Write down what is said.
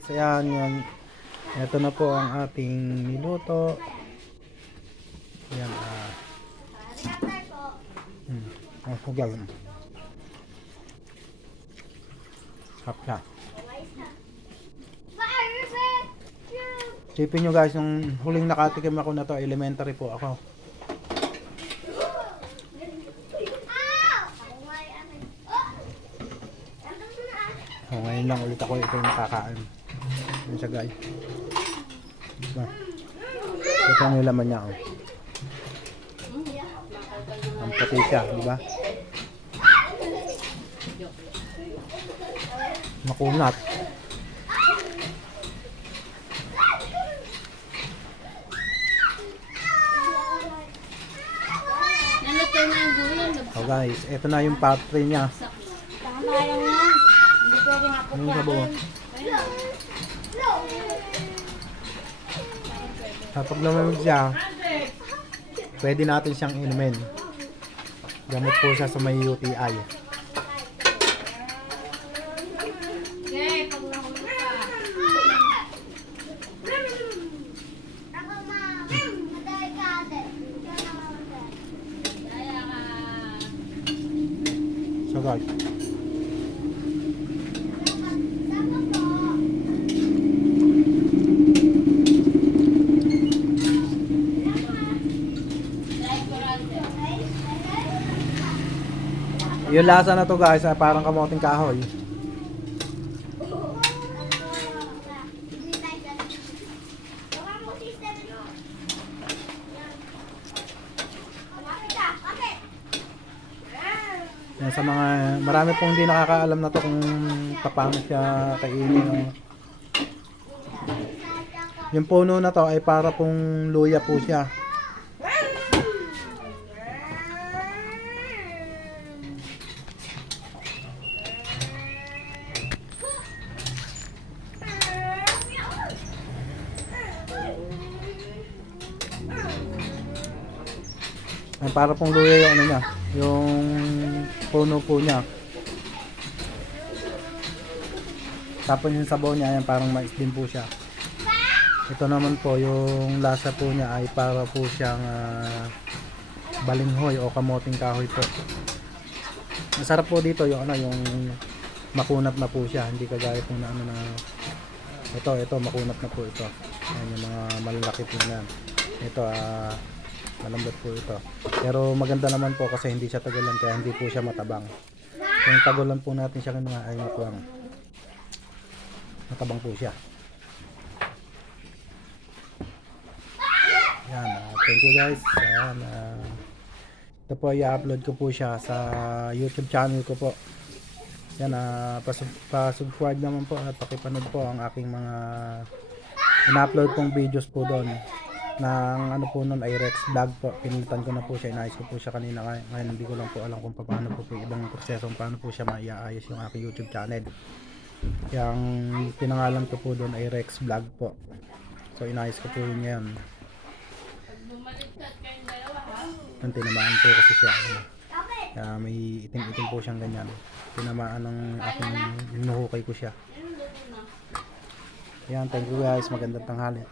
So yan, yun. Ito na po ang ating niluto. Yan, hugaw. Sarap siya. Sipin nyo guys, yung huling nakatikim ako na to, elementary po ako. So, ngayon lang ulit ako ito yung nakakain. Yun siya guys. Diba? Ito yung laman niya. Oh. Ang puti siya, di ba? Makunat. So guys, ito na yung part 3 niya. Tama lang yan. Hindi pwede nga po Yung sabo. Kapag lumamig siya, pwede natin siyang inumin. Gamot po siya sa may UTI. So guys, yung lasa na to guys ay parang kamoting kahoy. Yan, sa mga marami pong hindi nakakaalam na to kung paano siya kainin. Yung puno na to ay para pong luya po siya. Ay, para pong luya yung ano niya, yung puno po niya. Tapos yung sabaw niya, ayan, parang mais din po siya. Ito naman po, yung lasa po niya ay para po siyang balinghoy o kamoting kahoy po. Masarap po dito yung ano, yung makunat na po siya, hindi kagaya po na ano na ito makunat na po ito. Ayan, yung mga malalaki po na yan. Ito malambot po ito. Pero maganda naman po kasi hindi siya tagulan, kaya hindi po siya matabang. Kung tagulan po natin siya kanina ay matabang po siya. Yan, thank you guys. Yan, ito po i-upload ko po siya sa YouTube channel ko po. Yan, pa-subscribe naman po at pakipanood po ang aking mga in-upload pong videos po doon. Ng ano po nun ay Rex Vlog po. Pinilitan ko na po siya, inayos ko po siya kanina. Ngayon hindi ko lang po alam kung paano po yung ibang proseso, paano po siya maiaayos yung aking YouTube channel. Yung pinangalan ko po doon ay Rex Vlog po. So inayos ko po yun ngayon. Yung tinamaan po kasi siya. Kaya may itim-itim po siyang ganyan. Tinamaan ng aking hinuhukay ko siya. Yan, thank you guys. Magandang tanghali.